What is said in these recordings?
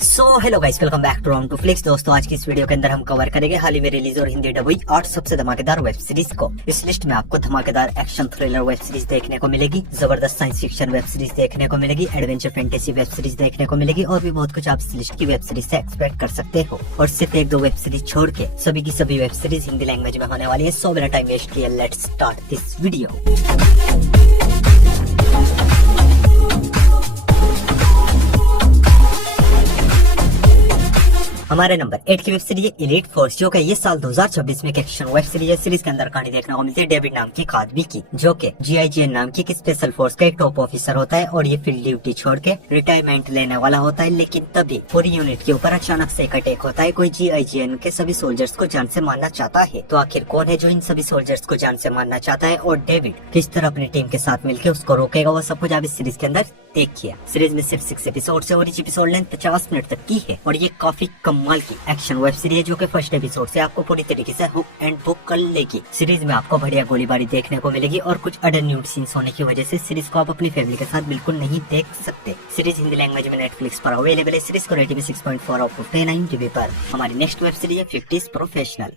Hello guys, welcome back to Round Two Flix. दोस्तों, आज की इस वीडियो के अंदर हम कवर करेंगे हाल ही में रिलीज और हिंदी डब हुई 8 सबसे धमाकेदार वेब सीरीज को। इस लिस्ट में आपको धमाकेदार एक्शन थ्रिलर वेब सीरीज देखने को मिलेगी, जबरदस्त साइंस फिक्शन वेब सीरीज देखने को मिलेगी, एडवेंचर फैंटेसी वेब सीरीज देखने को मिलेगी और भी बहुत कुछ आप इस लिस्ट की वेब सीरीज से एक्सपेक्ट कर सकते हो। और सिर्फ एक दो वेब सीरीज छोड़ के सभी की सभी वेब सीरीज हिंदी लैंग्वेज में होने वाली है। सो बिना टाइम वेस्ट किए लेट्स स्टार्ट दिस वीडियो। हमारे नंबर 8 की वेब सीरीज है एलीट फोर्स, जो कि ये साल 2026 में एक एक्शन वेब सीरीज है। सीरीज के अंदर कहानी देखने को मिलती है डेविड नाम की एक आदमी की, जो कि GIGN नाम की स्पेशल फोर्स का एक टॉप ऑफिसर होता है और ये फील्ड ड्यूटी छोड़ के रिटायरमेंट लेने वाला होता है। लेकिन तभी पूरी यूनिट के ऊपर अचानक से एक अटैक होता है। कोई GIGN के सभी सोल्जर्स को जान से मारना चाहता है। तो आखिर कौन है जो इन सभी सोल्जर्स को जान से मारना चाहता है और डेविड किस तरह अपनी टीम के साथ मिलकर उसको रोकेगा, वो सब कुछ आप इस सीरीज के अंदर देखिए। सीरीज में सिर्फ 6 एपिसोड है और इस एपिसोड लेंथ 50 मिनट तक की है और ये काफी कमाल की एक्शन वेब सीरीज है, जो कि फर्स्ट एपिसोड से आपको पूरी तरीके से हुक एंड बुक कर लेगी। सीरीज में आपको बढ़िया गोलीबारी देखने को मिलेगी और कुछ अडल्ट न्यूड सीन्स होने की वजह से सीरीज को आप अपनी फैमिली के साथ बिल्कुल नहीं देख सकते। सीरीज हिंदी लैंग्वेज में नेटफ्लिक्स पर अवेलेबल है। सीरीज को रेटिंग में 6.4 आउट ऑफ 10 IMDb पर। हमारी नेक्स्ट वेब सीरीज है 50s प्रोफेशनल।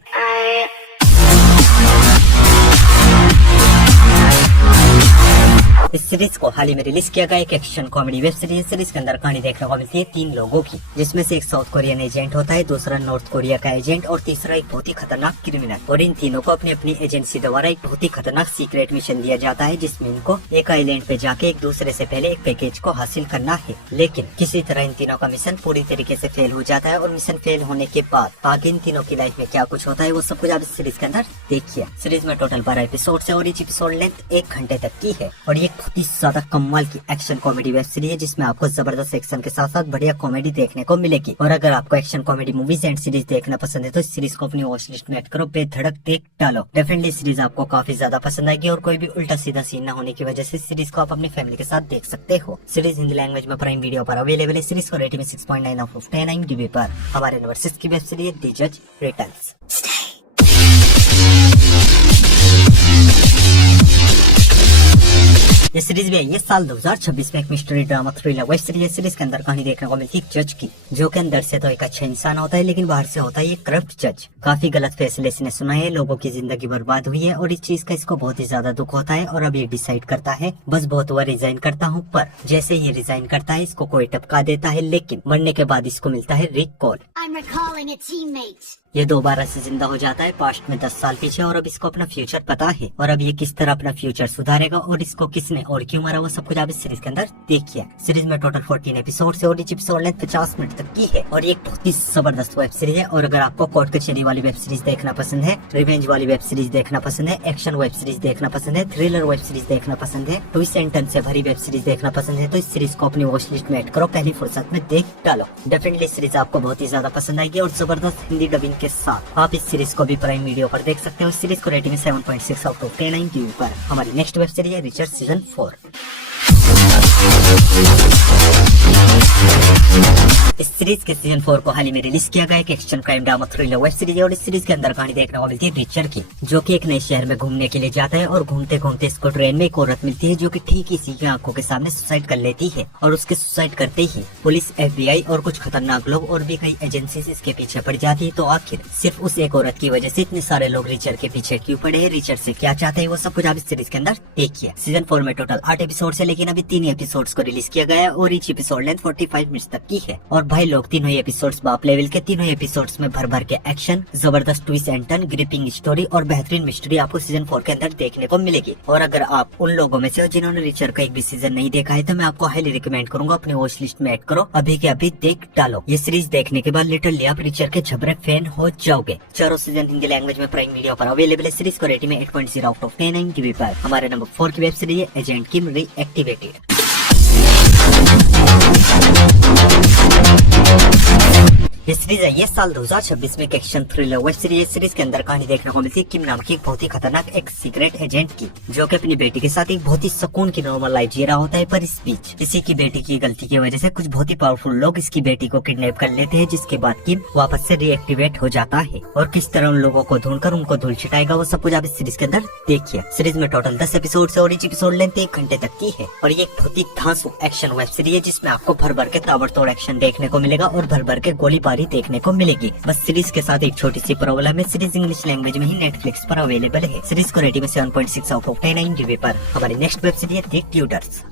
इस सीरीज को हाल ही में रिलीज किया गया एक action comedy web series. Series के अंदर कहानी देखने को मिलती है 3 लोगों की, जिसमें से एक साउथ कोरियन एजेंट होता है, दूसरा नॉर्थ कोरिया का एजेंट और तीसरा एक बहुत ही खतरनाक क्रिमिनल। और इन तीनों को अपनी अपनी एजेंसी द्वारा एक बहुत ही खतरनाक सीक्रेट मिशन दिया जाता है, जिसमें इनको एक आइलैंड पे जाके एक दूसरे से पहले एक पैकेज को हासिल करना है। लेकिन किसी तरह इन तीनों का मिशन पूरी तरीके से फेल हो जाता है और मिशन फेल होने के बाद आगे इन तीनों की लाइफ में क्या कुछ होता है, वो सब कुछ आप इस सीरीज के अंदर देखिए। सीरीज में टोटल 12 एपिसोड है और each एपिसोड लेंथ 1 घंटे तक की है और ये बहुत ही ज्यादा कमाल की एक्शन कॉमेडी वेब सीरीज है, जिसमें आपको जबरदस्त एक्शन के साथ साथ बढ़िया कॉमेडी देखने को मिलेगी। और अगर आपको action comedy movies and series देखना पसंद है तो इस सीरीज को अपनी वॉच लिस्ट में ऐड करो, बेधड़क देख डालो। डेफिनेटली सीरीज आपको काफी ज्यादा पसंद आएगी और कोई भी उल्टा सीधा सीन न होने की वजह से सीरीज को आप अपनी फैमिली के साथ देख सकते हो। सीरीज हिंदी लैंग्वेज में प्राइम वीडियो पर अवेलेबल है। सीरीज को रेटिंग में 6.9 आउट ऑफ 10 IMDb पर। हमारे नंबर 6 की वेब सीरीज द जज रिटर्न्स। ये सीरीज भी है ये साल 2026 में एक mystery drama thriller web series है। सीरीज के अंदर कहानी देखने को मिलती है जज की, जो कि अंदर से तो एक अच्छा इंसान होता है लेकिन बाहर से होता है ये करप्ट जज। काफी गलत फैसले इसने सुना है, लोगों की जिंदगी बर्बाद हुई है और इस चीज का इसको बहुत ही ज्यादा दुख होता है और अब ये डिसाइड करता है बस बहुत हुआ, रिजाइन करता हूँ। पर जैसे ये रिजाइन करता है इसको कोई टपका देता है, लेकिन मरने के बाद इसको मिलता है रिकॉल। ये दोबारा से जिंदा हो जाता है पास्ट में 10 साल पीछे और अब इसको अपना फ्यूचर पता है और अब ये किस तरह अपना फ्यूचर सुधारेगा और इसको किसने और क्यों मारा, वो सब कुछ आप इस सीरीज के अंदर देखिए। सीरीज में टोटल 14 एपिसोड है और each एपिसोड लेंथ 50 मिनट तक की है और ये बहुत ही जबरदस्त वेब सीरीज है। और अगर आपको कोर्ट कचहरी वाली वेब सीरीज देखना पसंद है, रिवेंज वाली वेब सीरीज देखना पसंद है, एक्शन वेब सीरीज देखना पसंद है, थ्रिलर वेब सीरीज देखना पसंद है, ट्विस्ट एंड टर्न से भरी वेब सीरीज देखना पसंद है, तो इस सीरीज को अपनी वॉच लिस्ट में ऐड करो, पहली फुर्सत में देख डालो। डेफिनेटली सीरीज आपको बहुत ही ज्यादा पसंद आएगी और जबरदस्त हिंदी डबिंग के साथ आप इस सीरीज को भी प्राइम वीडियो पर देख सकते हो। इस सीरीज को रेटिंग 7.6 आउट ऑफ 10 IMDb पर। हमारी नेक्स्ट वेब सीरीज है रिचर्ड सीजन 4। इस सीरीज के सीजन 4 को हाल ही में रिलीज किया गया एक action crime drama thriller web series है और इस सीरीज के अंदर कहानी देखने को मिलती है रिचर्ड की, जो कि एक नए शहर में घूमने के लिए जाता है और घूमते घूमते इसको ट्रेन में एक औरत मिलती है, जो कि ठीक इसी की आंखों के सामने सुसाइड कर लेती है। और उसके सुसाइड करते ही पुलिस, FBI और कुछ खतरनाक लोग और भी कई एजेंसीज इसके पीछे पड़ जाती है। तो आखिर सिर्फ उस एक औरत की वजह से इतने सारे लोग रिचर्ड के पीछे क्यों पड़े हैं, रिचर्ड से क्या चाहते हैं, वो सब कुछ आप इस सीरीज के अंदर देखिए। सीजन 4 में टोटल 8 एपिसोड है, लेकिन अभी 3 एपिसोड्स को रिलीज किया गया है और each एपिसोड लेंथ 45 मिनट तक की है। और भाई लोग तीनों एपिसोड्स बाप लेवल के, तीनों एपिसोड्स में भर भर के एक्शन, जबरदस्त twist and turn, gripping story और बेहतरीन मिस्ट्री आपको सीजन 4 के अंदर देखने को मिलेगी। और अगर आप उन लोगों में से हो जिन्होंने रिचर्ड का एक भी सीजन नहीं देखा है तो मैं आपको हाईली रिकमेंड करूंगा अपनी वॉच लिस्ट में ऐड करो, अभी के अभी देख डालो। ये सीरीज देखने के बाद लिटरली आप रिचर्ड के झबरे फैन हो जाओगे। चारों सीजन हिंदी लैंग्वेज में प्राइम वीडियो पर अवेलेबल है। सीरीज को रेटिंग में 8.0 आउट ऑफ 10 IMDb पर। हमारे नंबर 4 की वेब सीरीज है एजेंट किम रीएक्टिवेटेड। ये सीरीज आई है साल 2026 में एक एक्शन थ्रिलर वेब सीरीज के अंदर कहानी देखने को मिलती है किम नाम की एक बहुत ही खतरनाक एक सीक्रेट एजेंट की, जो कि अपनी बेटी के साथ एक बहुत ही सुकून की नॉर्मल लाइफ जी रहा होता है। पर इस बीच इसी की बेटी की गलती की वजह से कुछ बहुत ही पावरफुल लोग इसकी बेटी को किडनैप कर लेते हैं, जिसके बाद किम वापस से रीएक्टिवेट हो जाता है। और किस तरह उन लोगों को ढूंढकर उनको धूल छिटाएगा वो सब कुछ आप इस सीरीज के अंदर देखिए। सीरीज में टोटल 10 एपिसोड है और each एपिसोड लेंथ 1 घंटे तक की है। और ये एक बहुत ही धांसू एक्शन वेब सीरीज है जिसमें आपको भर भर के ताबड़तोड़ एक्शन देखने को मिलेगा और भर भर के गोलीबारी देखने को मिलेगी। बस सीरीज के साथ एक छोटी सी प्रॉब्लम है, सीरीज इंग्लिश लैंग्वेज में ही नेटफ्लिक्स पर अवेलेबल है। सीरीज को रेटिंग 7.6 आउट ऑफ 10 IMDb पर। हमारी नेक्स्ट वेब सीरीज है द ट्यूडर्स।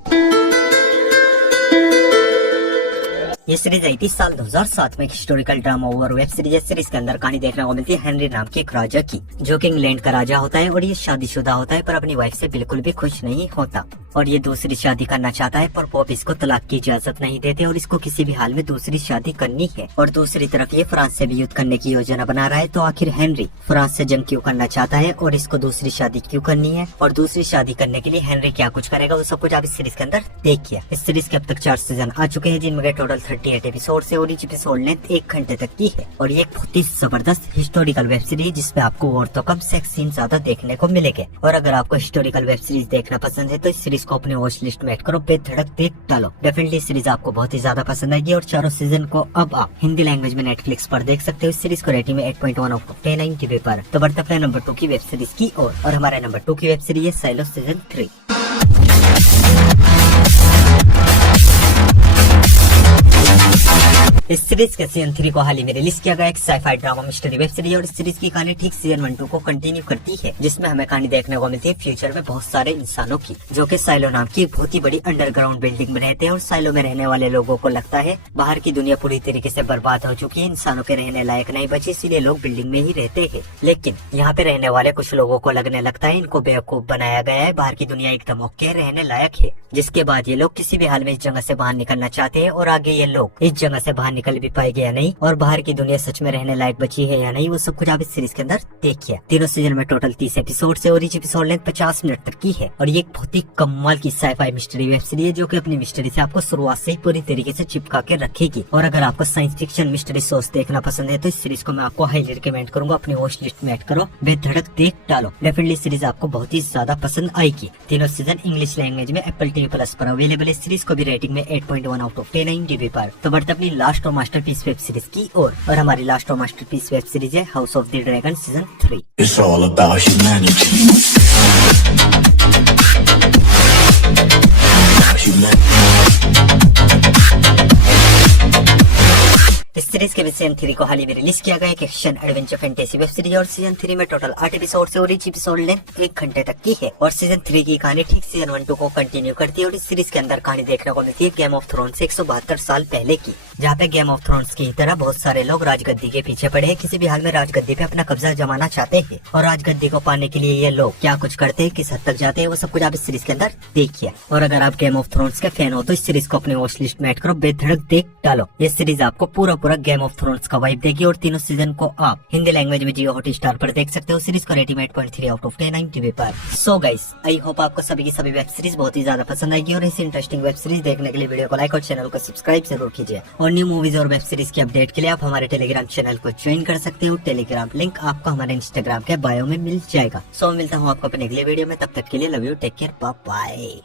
ये सीरीज आई थी साल 2007 में एक historical drama over web series. Series के अंदर कहानी देखने को मिलती है हेनरी नाम के एक राजा की, जो कि इंग्लैंड का राजा होता है और ये शादीशुदा होता है पर अपनी वाइफ से बिल्कुल भी खुश नहीं होता और ये दूसरी शादी करना चाहता है। पर पॉप इसको तलाक की इजाजत नहीं देते और इसको किसी भी हाल में दूसरी शादी करनी है। और दूसरी तरफ ये फ्रांस से भी युद्ध करने की योजना बना रहा है। तो आखिर हेनरी फ्रांस से जंग क्यों करना चाहता है और इसको दूसरी शादी क्यों करनी है और दूसरी शादी करने के लिए हेनरी क्या कुछ करेगा वो सब कुछ आप इस सीरीज के अंदर देखिए। इस सीरीज के अब तक 4 सीजन आ चुके हैं जिनमें टोटल 38 एपिसोड से और each एपिसोड लेंथ 1 घंटे तक की है। और ये एक बहुत ही जबरदस्त हिस्टोरिकल वेब सीरीज जिसमें आपको और तो कम सेक्स सीन ज्यादा देखने को मिलेंगे। और अगर आपको हिस्टोरिकल वेब सीरीज देखना पसंद है तो इस सीरीज को अपने वॉच लिस्ट में ऐड करो, बेधड़क देख डालो। डेफिनेटली सीरीज आपको बहुत ही ज्यादा पसंद आएगी और चारों सीजन को अब आप हिंदी लैंग्वेज में नेटफ्लिक्स पर देख सकते हो। इस सीरीज को रेटिंग में 8.1 आउट ऑफ 10 IMDb पर। तो बढ़ते अपने नंबर 2 की वेब सीरीज की और हमारे नंबर 2 की वेब सीरीज है साइलो सीजन 3। इस सीरीज के सीजन 3 को हाल ही में रिलीज किया गया एक sci fi drama mystery web series और इस सीरीज की कहानी ठीक सीजन 1-2 को कंटिन्यू करती है, जिसमें हमें कहानी देखने को मिलती है फ्यूचर में बहुत सारे इंसानों की, जो कि साइलो नाम की एक बहुत ही बड़ी अंडरग्राउंड बिल्डिंग में रहते हैं। और साइलो में रहने वाले लोगों को लगता है बाहर की दुनिया पूरी तरीके से बर्बाद हो चुकी है, इंसानों के रहने लायक नहीं बची, इसीलिए लोग बिल्डिंग में ही रहते हैं। लेकिन यहाँ पे रहने वाले कुछ लोगों को लगने लगता है इनको बेवकूफ बनाया गया है, बाहर की दुनिया एकदम ओके रहने लायक है। जिसके बाद ये लोग किसी भी हाल में इस जगह से बाहर निकलना चाहते हैं और आगे ये लोग इस जगह से बाहर निकल भी पाएंगे या नहीं और बाहर की दुनिया सच में रहने लायक बची है या नहीं वो सब कुछ आप इस सीरीज के अंदर देखिए। तीनों सीजन में टोटल 30 एपिसोड है और each एपिसोड लेंथ 50 मिनट तक की है। और ये एक बहुत ही कमाल की साइफाई मिस्ट्री वेब सीरीज है जो कि अपनी मिस्ट्री से आपको शुरुआत से ही पूरी तरीके से चिपका के रखेगी। और अगर आपको साइंस फिक्शन मिस्ट्री शोज देखना पसंद है तो इस सीरीज को मैं आपको हाईली रिकमेंड करूंगा, अपनी वॉच लिस्ट में ऐड करो, बेधड़क देख डालो। डेफिनेटली सीरीज आपको बहुत ही ज्यादा पसंद आएगी। तीनों सीजन इंग्लिश लैंग्वेज में एप्पल TV प्लस पर अवेलेबल है। सीरीज को भी रेटिंग में 8.1 आउट ऑफ 10 IMDb पर। तो बढ़ते अपनी लास्ट और मास्टरपीस वेब सीरीज की और हमारी लास्ट और मास्टरपीस वेब सीरीज है house of the dragon season 3। It's all about humanity. इस सीरीज के भी सीजन 3 को हाल ही में रिलीज किया गया एक action adventure fantasy web series और सीजन 3 में टोटल 8 एपिसोड है और each एपिसोड लेंथ 1 घंटे तक की है। और सीजन 3 की कहानी ठीक सीजन 1-2 को कंटिन्यू करती है और इस सीरीज के अंदर कहानी देखने को मिलती है गेम ऑफ थ्रोन्स से 172 साल पहले की, जहाँ पे गेम ऑफ थ्रोन्स की तरह बहुत सारे लोग राजगद्दी के पीछे पड़े हैं, किसी भी हाल में राजगद्दी पे अपना कब्जा जमाना चाहते हैं। और राजगद्दी को पाने के लिए ये लोग क्या कुछ करते हैं, किस हद तक जाते हैं वो सब कुछ आप इस सीरीज के अंदर देखिए। और अगर आप गेम ऑफ थ्रोन्स के फैन हो तो इस सीरीज को अपने वॉच लिस्ट में ऐड करो, बेधड़क देख डालो। ये सीरीज आपको पूरा गेम ऑफ थ्रोन्स का वाइब देगी और तीनों सीजन को आप हिंदी लैंग्वेज में जियो हॉटस्टार पर देख सकते हो। सीरीज को रेटिंग 8.3 आउट ऑफ 10 IMDb पर। सो गाइस, आई होप आपको सभी की सभी वेब सीरीज बहुत ही ज्यादा पसंद आएगी और ऐसी इंटरेस्टिंग वेब सीरीज देखने के लिए वीडियो को लाइक और चैनल को सब्सक्राइब जरूर कीजिए। और न्यू मूवीज और वेब सीरीज की अपडेट के लिए आप हमारे टेलीग्राम चैनल को ज्वाइन कर सकते हो। टेलीग्राम लिंक आपको हमारे इंस्टाग्राम के बायो में मिल जाएगा। सो मिलता हूँ आपको अपने अगले वीडियो में, तब तक के लिए love you, take care, bye bye.